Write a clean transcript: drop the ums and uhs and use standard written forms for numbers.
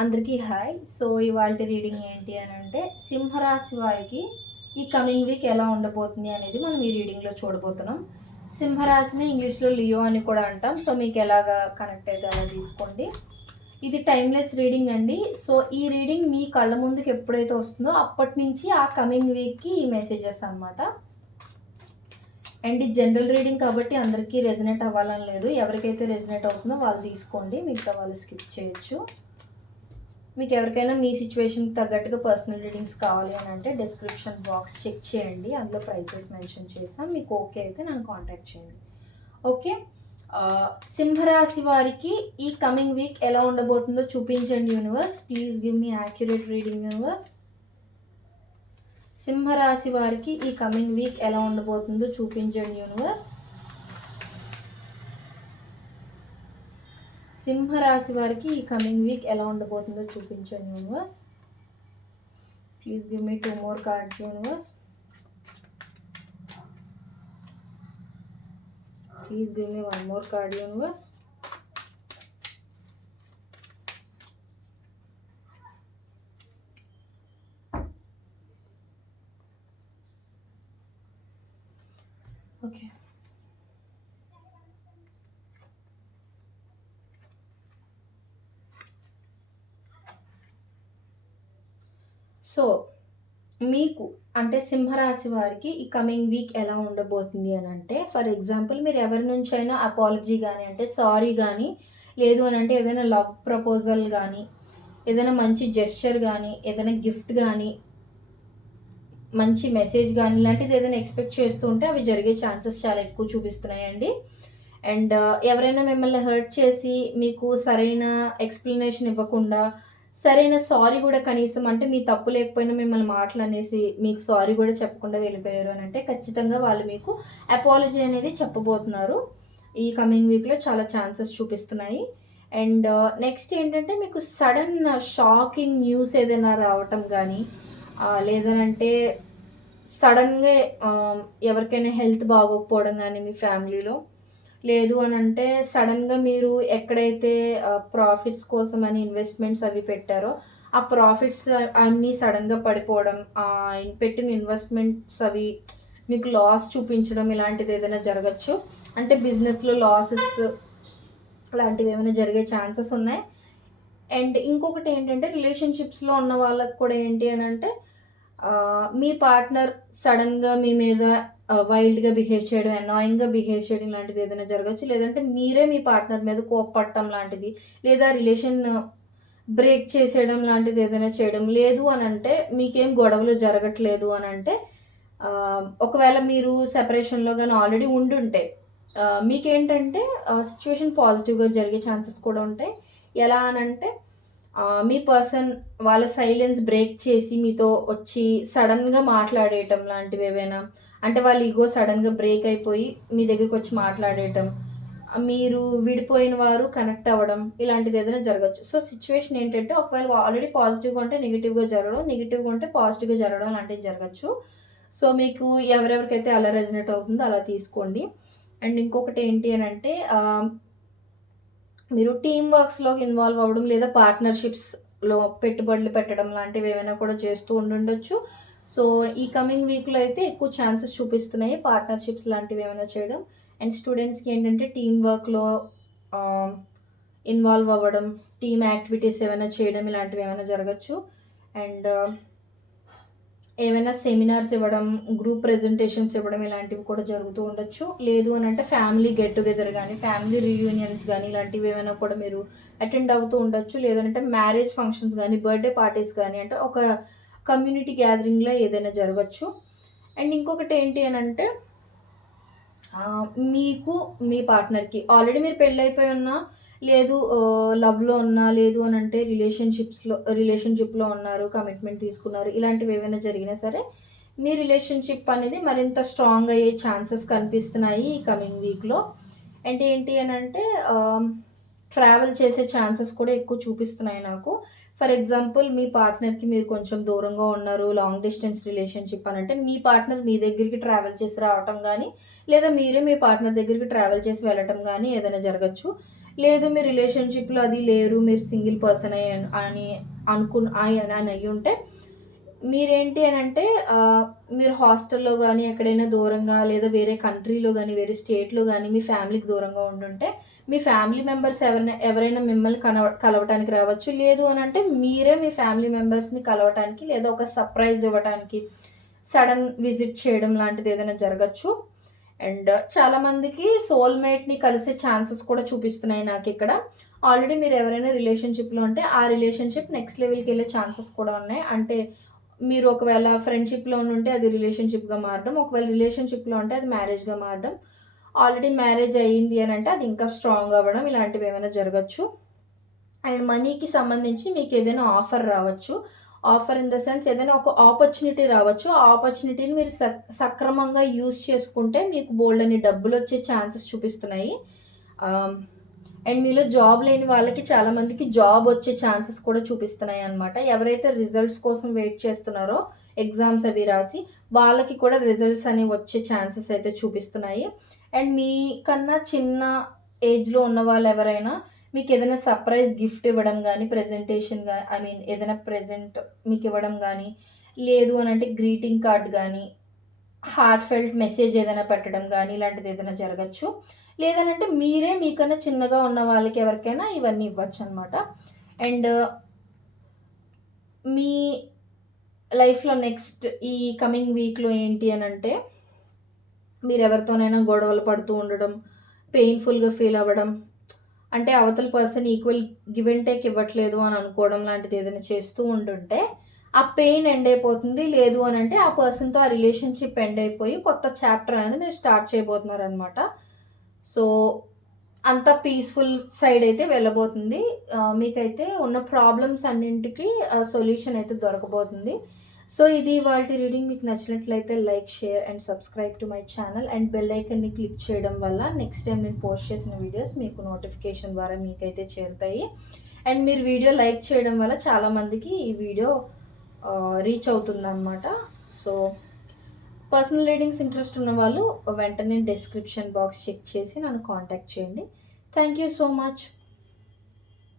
అందరికీ hi. So ఇవాల్టి reading ఏంటి అని అంటే సింహరాశి వారికి ఈ కమింగ్ వీక్ ఎలా ఉండబోతుంది అనేది మనం ఈ రీడింగ్లో చూడబోతున్నాం. సింహరాశిని ఇంగ్లీష్లో లియో అని కూడా అంటాం. సో మీకు ఎలాగా కనెక్ట్ అయితే అలా తీసుకోండి. ఇది టైమ్లెస్ రీడింగ్ అండి. సో ఈ రీడింగ్ మీ కళ్ళ ముందుకు ఎప్పుడైతే వస్తుందో అప్పటి నుంచి ఆ కమింగ్ వీక్కి ఈ మెసేజెస్ అనమాట. అండ్ ఇది జనరల్ రీడింగ్ కాబట్టి అందరికీ రెజనేట్ అవ్వాలని లేదు. ఎవరికైతే రెజనేట్ అవుతుందో వాళ్ళు తీసుకోండి, మిగతా వాళ్ళు స్కిప్ చేయొచ్చు. మీకు ఎవరికైనా మీ సిచ్యువేషన్కి తగ్గట్టుగా పర్సనల్ రీడింగ్స్ కావాలి అని అంటే డిస్క్రిప్షన్ బాక్స్ చెక్ చేయండి, అందులో ప్రైసెస్ మెన్షన్ చేస్తాం. మీకు ఓకే అయితే నన్ను కాంటాక్ట్ చేయండి. ఓకే, సింహరాశి వారికి ఈ కమింగ్ వీక్ ఎలా ఉండబోతుందో చూపించండి universe. Please give me accurate reading universe. సింహరాశి వారికి ఈ కమింగ్ వీక్ ఎలా ఉండబోతుందో చూపించండి యూనివర్స్. సింహరాశి వారికి ఈ కమింగ్ వీక్ ఎలా ఉండబోతుందో చూపించండి universe. Please give me 2 more cards universe. Please give me 1 more card universe. Okay, so మీకు అంటే సింహరాశి వారికి ఈ కమింగ్ వీక్ ఎలా ఉండబోతుంది అని అంటే, ఫర్ ఎగ్జాంపుల్ మీరు ఎవరి నుంచైనా అపాలజీ కానీ అంటే సారీ కానీ, లేదు అని అంటే ఏదైనా లవ్ ప్రపోజల్ కానీ, ఏదైనా మంచి జెస్చర్ కానీ, ఏదైనా గిఫ్ట్ కానీ, మంచి మెసేజ్ కానీ ఇలాంటిది ఏదైనా ఎక్స్పెక్ట్ చేస్తూ ఉంటే అవి జరిగే ఛాన్సెస్ చాలా ఎక్కువ చూపిస్తున్నాయండి. అండ్ ఎవరైనా మిమ్మల్ని హర్ట్ చేసి మీకు సరైన ఎక్స్ప్లెనేషన్ ఇవ్వకుండా, సరైన సారీ కూడా కనీసం అంటే మీ తప్పు లేకపోయినా మిమ్మల్ని మాటలు అనేసి మీకు సారీ కూడా చెప్పకుండా వెళ్ళిపోయారు అని అంటే ఖచ్చితంగా వాళ్ళు మీకు అపాలజీ అనేది చెప్పబోతున్నారు. ఈ కమింగ్ వీక్లో చాలా ఛాన్సెస్ చూపిస్తున్నాయి. అండ్ నెక్స్ట్ ఏంటంటే మీకు సడన్ షాకింగ్ న్యూస్ ఏదైనా రావటం కానీ, లేదనంటే సడన్గా ఎవరికైనా హెల్త్ బాగోకపోవడం కానీ మీ ఫ్యామిలీలో, లేదు అని అంటే సడన్గా మీరు ఎక్కడైతే ప్రాఫిట్స్ కోసం అని ఇన్వెస్ట్మెంట్స్ అవి పెట్టారో ఆ ప్రాఫిట్స్ అన్నీ సడన్గా పడిపోవడం, పెట్టిన ఇన్వెస్ట్మెంట్స్ అవి మీకు లాస్ చూపించడం ఇలాంటిది ఏదైనా జరగచ్చు. అంటే బిజినెస్లో లాసెస్ లాంటివి ఏమైనా జరిగే ఛాన్సెస్ ఉన్నాయి. అండ్ ఇంకొకటి ఏంటంటే రిలేషన్షిప్స్లో ఉన్న వాళ్ళకి కూడా ఏంటి అని అంటే మీ పార్ట్నర్ సడన్గా మీ మీద వైల్డ్గా బిహేవ్ చేయడం, అనాయింగ్గా బిహేవ్ చేయడం లాంటిది ఏదైనా జరగచ్చు. లేదంటే మీరే మీ పార్ట్నర్ మీద కోప్పట్టడం లాంటిది, లేదా రిలేషన్ బ్రేక్ చేసేయడం లాంటిది ఏదైనా చేయడం. లేదు అని అంటే మీకేం గొడవలు జరగట్లేదు అని అంటే, ఒకవేళ మీరు సెపరేషన్లో కానీ ఆల్రెడీ ఉండుంటే మీకేంటంటే సిచ్యువేషన్ పాజిటివ్గా జరిగే ఛాన్సెస్ కూడా ఉంటాయి. ఎలా అనంటే మీ పర్సన్ వాళ్ళ సైలెన్స్ బ్రేక్ చేసి మీతో వచ్చి సడన్గా మాట్లాడేయటం లాంటివి ఏవైనా, అంటే వాళ్ళ ఈగో సడన్గా బ్రేక్ అయిపోయి మీ దగ్గరికి వచ్చి మాట్లాడేయటం, మీరు విడిపోయిన వారు కనెక్ట్ అవ్వడం ఇలాంటిది ఏదైనా జరగచ్చు. సో సిచ్యువేషన్ ఏంటంటే ఒకవేళ ఆల్రెడీ పాజిటివ్గా ఉంటే నెగిటివ్గా జరగడం, నెగిటివ్గా ఉంటే పాజిటివ్గా జరగడం లాంటివి జరగచ్చు. సో మీకు ఎవరెవరికైతే అలా రెజనేట్ అవుతుందో అలా తీసుకోండి. అండ్ ఇంకొకటి ఏంటి అని అంటే మీరు టీమ్ వర్క్స్లోకి ఇన్వాల్వ్ అవ్వడం, లేదా పార్ట్నర్షిప్స్లో పెట్టుబడులు పెట్టడం లాంటివి ఏమైనా కూడా చేస్తూ ఉండుండొచ్చు. సో ఈ కమింగ్ వీక్లో అయితే ఎక్కువ ఛాన్సెస్ చూపిస్తున్నాయి పార్ట్నర్షిప్స్ లాంటివి ఏమైనా చేయడం. అండ్ స్టూడెంట్స్కి ఏంటంటే టీమ్ వర్క్లో ఇన్వాల్వ్ అవ్వడం, టీమ్ యాక్టివిటీస్ ఏమైనా చేయడం ఇలాంటివి ఏమైనా జరగచ్చు. అండ్ ఏమైనా సెమినార్స్ ఇవ్వడం, గ్రూప్ ప్రెజెంటేషన్స్ ఇవ్వడం ఇలాంటివి కూడా జరుగుతూ ఉండొచ్చు. లేదు అని అంటే ఫ్యామిలీ గెట్ టుగెదర్ కానీ, ఫ్యామిలీ రీయూనియన్స్ కానీ ఇలాంటివి ఏమైనా కూడా మీరు అటెండ్ అవుతూ ఉండొచ్చు. లేదంటే మ్యారేజ్ ఫంక్షన్స్ కానీ, బర్త్డే పార్టీస్ కానీ, అంటే ఒక కమ్యూనిటీ గ్యాదరింగ్లో ఏదైనా జరగచ్చు. అండ్ ఇంకొకటి ఏంటి అని అంటే మీకు మీ పార్ట్నర్కి ఆల్రెడీ మీరు పెళ్ళైపోయి ఉన్నా, లేదు లవ్లో ఉన్నా, లేదు అని అంటే రిలేషన్షిప్లో ఉన్నారు, కమిట్మెంట్ తీసుకున్నారు, ఇలాంటివి ఏమైనా జరిగినా సరే మీ రిలేషన్షిప్ అనేది మరింత స్ట్రాంగ్ అయ్యే ఛాన్సెస్ కనిపిస్తున్నాయి ఈ కమింగ్ వీక్లో. అండ్ ఏంటి అని అంటే ట్రావెల్ చేసే ఛాన్సెస్ కూడా ఎక్కువ చూపిస్తున్నాయి నాకు. ఫర్ ఎగ్జాంపుల్ మీ పార్ట్నర్కి మీరు కొంచెం దూరంగా ఉన్నారు, లాంగ్ డిస్టెన్స్ రిలేషన్షిప్ అని అంటే మీ పార్ట్నర్ మీ దగ్గరికి ట్రావెల్ చేసి రావటం కానీ, లేదా మీరే మీ పార్ట్నర్ దగ్గరికి ట్రావెల్ చేసి వెళ్ళటం కానీ ఏదైనా జరగచ్చు. లేదు మీరు రిలేషన్‌షిప్‌లో అది లేరు, మీరు సింగిల్ పర్సన్ అని అని అయ్యుంటే మీరేంటి అనంటే మీరు హాస్టల్‌లో గానీ, ఎక్కడైనా దూరంగా లేదా వేరే కంట్రీలో గానీ, వేరే స్టేట్‌లో గానీ మీ ఫ్యామిలీకి దూరంగా ఉండుంటే, మీ ఫ్యామిలీ మెంబర్స్ ఎవరైనా మిమ్మల్ని కలవటానికి రావచ్చు. లేదు అనంటే మీరే మీ ఫ్యామిలీ మెంబర్స్‌ని కలవటానికి లేదా ఒక సర్ప్రైజ్ ఇవ్వటానికి, సడన్ విజిట్ చేయడం లాంటిదేదైనా జరగచ్చు. అండ్ చాలామందికి సోల్‌మేట్‌ని కలిసే ఛాన్సెస్ కూడా చూపిస్తున్నాయి నాకిక్కడ. ఆల్రెడీ మీరెవరైనా రిలేషన్‌షిప్‌లో ఉంటే, ఆ రిలేషన్‌షిప్ నెక్స్ట్ లెవెల్‌కెళ్ళే ఛాన్సెస్ కూడా ఉన్నాయి. అంటే మీరు ఒకవేళ ఫ్రెండ్‌షిప్‌లో ఉండుంటే అది రిలేషన్‌షిప్‌గా మారడం. ఒకవేళ రిలేషన్‌షిప్‌లో ఉంటే అది మ్యారేజ్‌గా మారడం. ఆల్రెడీ మ్యారేజ్ అయింది అనంటే అది ఇంకా స్ట్రాంగ్ అవ్వడం ఇలాంటివేమైనా జరగచ్చు. అండ్ మనీకి సంబంధించి మీకేదైనా ఆఫర్ రావచ్చు. ఆఫర్ ఇన్ ద సెన్స్ ఏదైనా ఒక ఆపర్చునిటీ రావచ్చు. ఆ ఆపర్చునిటీని మీరు సక్రమంగా యూజ్ చేసుకుంటే మీకు బోలెడన్ని డబ్బులొచ్చే ఛాన్సెస్ చూపిస్తున్నాయి. ఆహ్, అండ్ మీలో జాబ్ లేని వాళ్ళకి చాలా మందికి జాబ్ వచ్చే ఛాన్సెస్ కూడా చూపిస్తున్నాయన్నమాట. ఎవరైతే రిజల్ట్స్ కోసం వెయిట్ చేస్తున్నారో ఎగ్జామ్స్ అవి రాసి, వాళ్ళకి కూడా రిజల్ట్స్ అనేవి వచ్చే ఛాన్సెస్ అయితే చూపిస్తున్నాయి. అండ్ మీకన్నా చిన్న ఏజ్‌లో ఉన్న వాళ్ళెవరైనా మీకేదైనా సర్ప్రైజ్ గిఫ్ట్ ఇవ్వడం గానీ, ఐ మీన్ ఏదైనా ప్రెజెంట్ మీకివ్వడం గానీ, లేదు అనంటే గ్రీటింగ్ కార్డ్ గానీ, హార్ట్ ఫెల్ట్ మెసేజ్ ఏదైనా పెట్టడం గానీ, ఇలాంటిదేదైనా జరగచ్చు. లేదనంటే మీరే మీకన్నా చిన్నగా ఉన్న వాళ్ళకి ఎవరికైనా ఇవన్నీ ఇవ్వచ్చనమాట. అండ్ మీ లైఫ్‌లో నెక్స్ట్ ఈ కమింగ్ వీక్‌లో ఏంటి అనంటే, మీరెవరితోనైనా గొడవలు పడుతూ ఉండడం, పెయిన్‌ఫుల్‌గా ఫీల్ అవ్వడం, అంటే అవతల person equal give and take ఇవ్వట్లేదు అని అనుకోవడం లాంటిది ఏదైనా చేస్తూ ఉంటుంటే, ఆ పెయిన్ ఎండ్ అయిపోతుంది. లేదు అనంటే ఆ పర్సన్‌తో ఆ రిలేషన్‌షిప్ ఎండ్ అయిపోయి కొత్త చాప్టర్ అనేది మీరు స్టార్ట్ చేయబోతున్నారనమాట. సో, అంత పీస్‌ఫుల్ సైడ్ అయితే వెళ్ళబోతుంది. మీకైతే ఉన్న ప్రాబ్లమ్స్ అన్నింటికి సొల్యూషన్ అయితే దొరకబోతుంది. సో, ఇది ఇవాల్టి రీడింగ్. మీకు నచ్చినట్లయితే like, share and subscribe to my channel and bell ఐకాన్‌ని క్లిక్ చేయడం వల్ల నెక్స్ట్ టైమ్ నేను పోస్ట్ చేసిన వీడియోస్ మీకు నోటిఫికేషన్ ద్వారా మీకైతే చేరుతాయి. అండ్ మీరు వీడియో లైక్ చేయడం వల్ల చాలామందికి ఈ వీడియో రీచ్ అవుతుందనమాట. సో, పర్సనల్ రీడింగ్స్ ఇంట్రెస్ట్ ఉన్నవాళ్ళు వెంటనే డిస్క్రిప్షన్ బాక్స్ చెక్ చేసి నన్ను కాంటాక్ట్ చేయండి. Thank you so much.